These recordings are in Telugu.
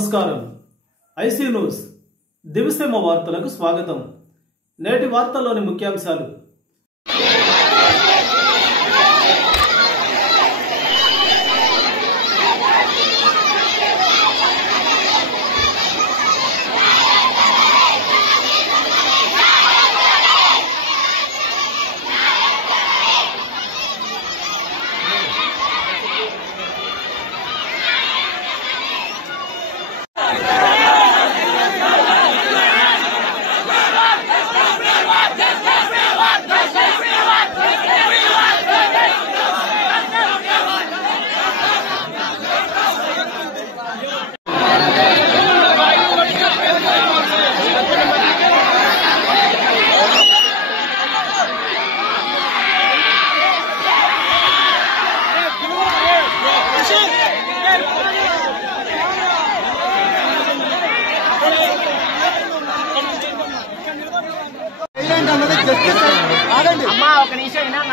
నమస్కారం. ఐసీ న్యూస్ దివిసీమ వార్తలకు స్వాగతం. నేటి వార్తల్లోని ముఖ్యాంశాలు.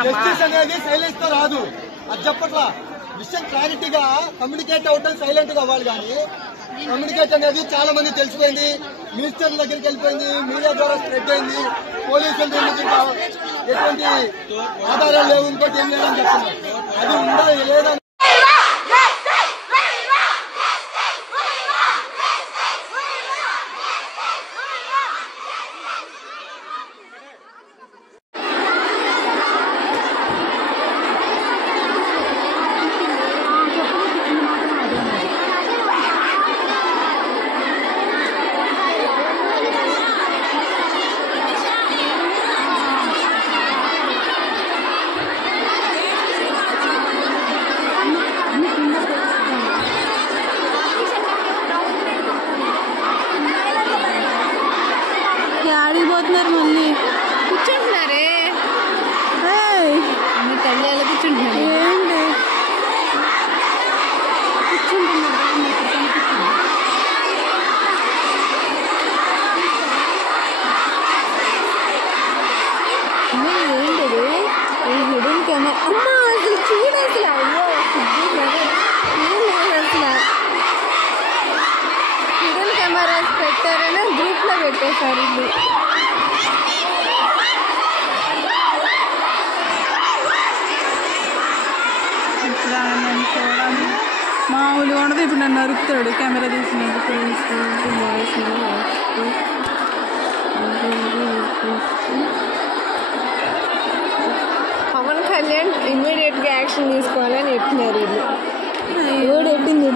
జస్టిస్ అనేది సైలెన్స్ తో రాదు. అది చెప్పట్లా విషయం క్లారిటీగా కమ్యూనికేట్ అవటం సైలెంట్ గా అవ్వాలి. కానీ కమ్యూనికేట్ అనేది చాలా మంది తెలిసిపోయింది, మినిస్టర్ దగ్గరికి వెళ్ళిపోయింది, మీడియా ద్వారా స్ప్రెడ్ అయింది. పోలీసులు ఎటువంటి ఆధారాలు లేవు, ఇంకోటి ఏం లేదని చెప్తున్నారు. అది ఉండాలి లేదా ఆడిపోతున్నారు. మళ్ళీ కూర్చుంటున్నారే, మీ తల్లి ఎలా కూర్చుంటున్నారు? ఏంటి ఏంటది ఈ హిడెన్ కెమెరా? అమ్మా అసలు చూడు, అసలు అయ్యో అసలు హిడెన్ కెమెరాస్ పెట్టారని గ్రూప్ లో పెట్టేశారు. ఇది మామూలు ఉండదు. ఇప్పుడు నన్ను నరుకుతాడు కెమెరా తీసినందుకు. పవన్ కళ్యాణ్ ఇమ్మీడియట్ గా యాక్షన్ తీసుకోవాలని చెప్తున్నారు. వీళ్ళు ఎవడు ఎట్టింది?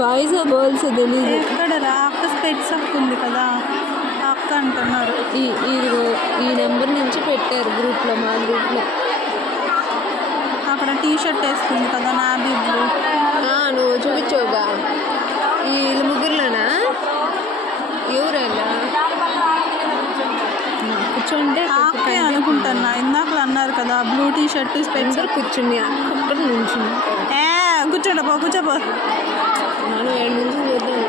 బాయ్స్ గర్ల్స్ తెలీదు. ఇక్కడ అక్క స్పెట్స్ అక్క ఉంది కదా, అక్క అంటున్నారు. ఈ నెంబర్ నుంచి పెట్టారు గ్రూప్లో, మా గ్రూప్లో. అక్కడ టీ షర్ట్ వేసుకుంది కదా నాబీ బ్లూ. నువ్వు చూపించవుగా. వీళ్ళు ముగ్గురులోనా? ఎవరైనా కూర్చోంటే అనుకుంటున్నా. ఇందాక అన్నారు కదా బ్లూ టీ షర్ట్ స్పెట్స్. కూర్చుంది అక్కడ నుంచి. కూర్చోండి, కూర్చోపో. మనం 7 నిమిషాలు చేద్దాం.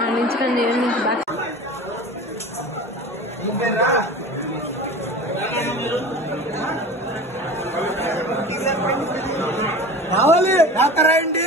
ఆ నుంచి కానీ 7 నుంచి బాగా కావాలి. డాక్టర్ అయ్యండి.